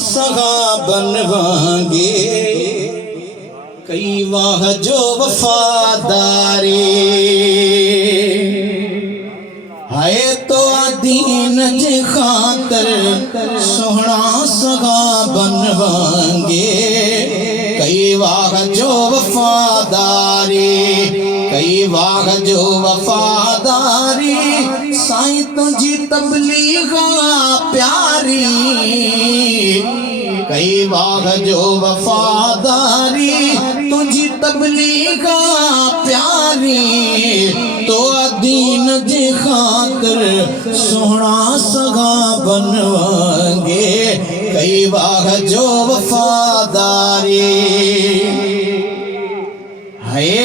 सगा बनवांगे कई वाह जो वफादारी हाय तो दीन जे खातर सोहना सगा बनवांगे कई वाह जो वफादारी कई वाह जो वफादारी साईं तुझी तबलीग प्यारी कई वाह जो वफादारी तुझी तबलीग प्यारी तो दीन जे खातर सोहना सगा बनवांगे कई वाह जो वफादारी है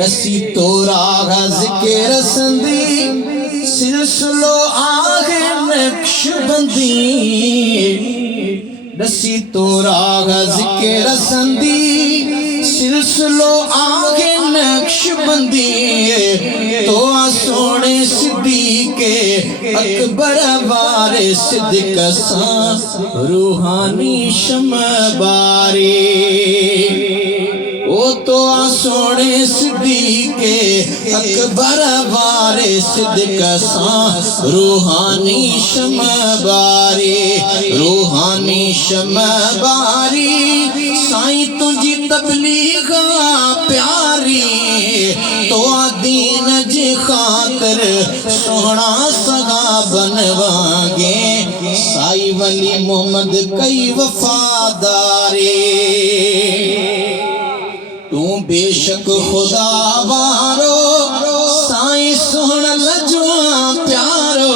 रसी तोरा ज़िक्र संदी सिलसिलो आहे नक्शबंदी रसी तोरा ज़िक्र संदी सिलसिलो आहे नक्शबंदी तो सोने सिद्दीक़े अकबर वारे सिद्दीक़ सां रूहानी शम्ह बारी ओ तो सोने सिद्दीक़े अकबर वारे सिद्दीक़ सां रूहानी शम्ह बारी रूहानी शम्ह बारी साईं तुझी तबलीग प्यारी तो दीन जी खातर सोहना सगा बनवांगे साई वली मोहम्मद कई वफादारी तू बेशक खुदा वारो साईं सुन लजवा प्यारो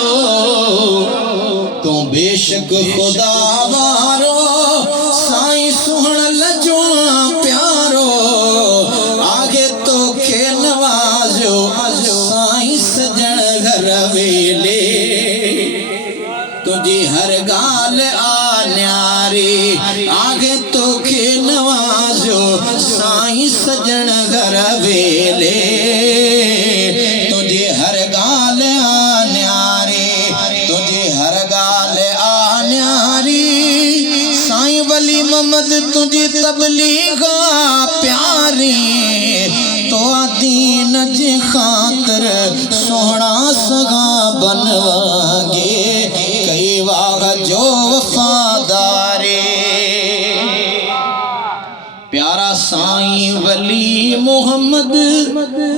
तू बेशक खुदा वारो साईं सुन लजवा प्यारो आगे तो खे नवाजो साईं सजण घर वेले तुझी हर गाल आ न्यारी आगे तो खे नवाजो साईं सजण घर वेले तुझे हर गाल आ न्यारी तुझे हर गाल आ न्यारी साईं वली मोहम्मद तुझी तबलीग प्यारी तो दीन जी खातर सोहना सगा बनवांगे कई वाह जो वफादारी प्यारा साईं वली मोहम्मद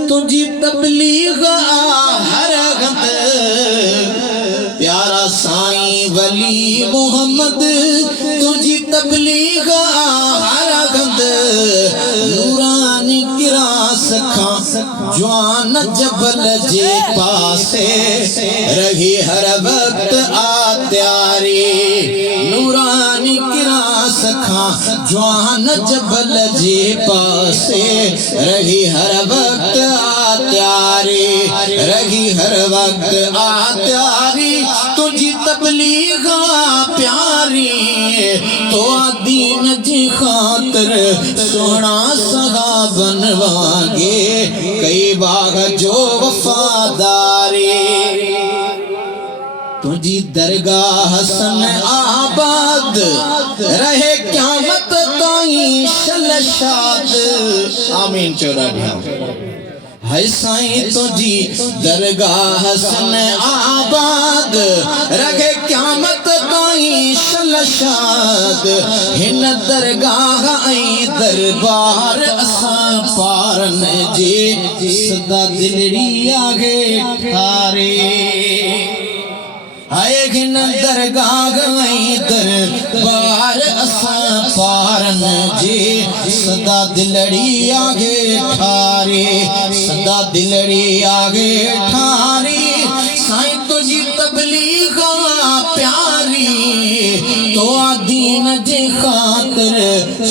तुझी तबलीग हर गंद प्यारा साईं वली मोहम्मद तुझी तबलीग हर गंद नूरानी किरा सखा जवान जबल जे पासे रही हर वक्त आ त्यारी नूरानी किरा सखा जवान जबल जे पासे रही हर वक्त आ त्यारी रही हर वक्त आ त्यारी तुझी तबलीग प्यारी तो दीन जी खातर सोहना सगा बनवांगे कई बाग जो वफादारी तुझी दरगाह हसन आबाद रहे क़यामत ताईं शलशाद आमीन चौराढ़िया है साईं तुझी दरगाह हसन आबाद रहे क़यामत ताईं शलशाद हिन दरगाह ऐं दरबार असां पारन जे सदा दिलड़ी आगे ठारे हाय हिन दरगाह ऐं दरबार असां पारन जे सदा दिलड़ी आगे ठारे सदा दिलड़ी आगे ठारी साईं तुझी तबलीग प्यारी तो दीन जे खातर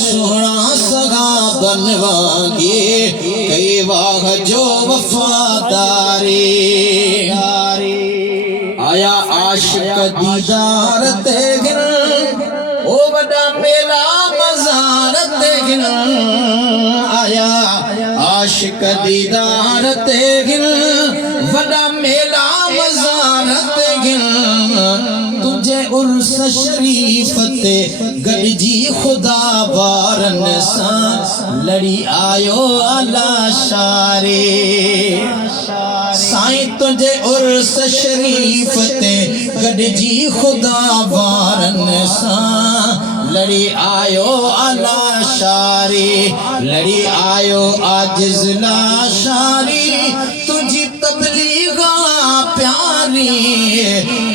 सोहना सगा बनवांगे कई वाह जो वफादारी आया आशिक दीदार ते गिन ओ वडा मेला मज़ार ते गिन आया आशिक दीदार ते गिन वडा मेला मज़ार ते गिन तुझे उर्स शरीफ ते गॾजी खुदा वारन सां लड़ी आयो आला शारे साईं तुझे उर्स शरीफ ते गॾजी खुदा वारन सां लड़ी आयो आला शारी लड़ी आयो आजिज़ लाशारी तुझी तबलीगा प्यारी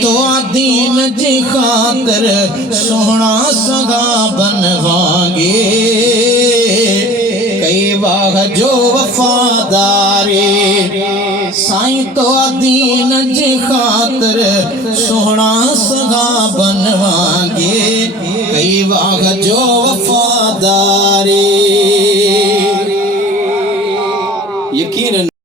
तो दीन जी खातिर सोहना सगा बनवांगे कई बाग जो वफादारी साईं तो दीन जी खातिर सोहना सगा बनवांगे कई बाग जो वफादारी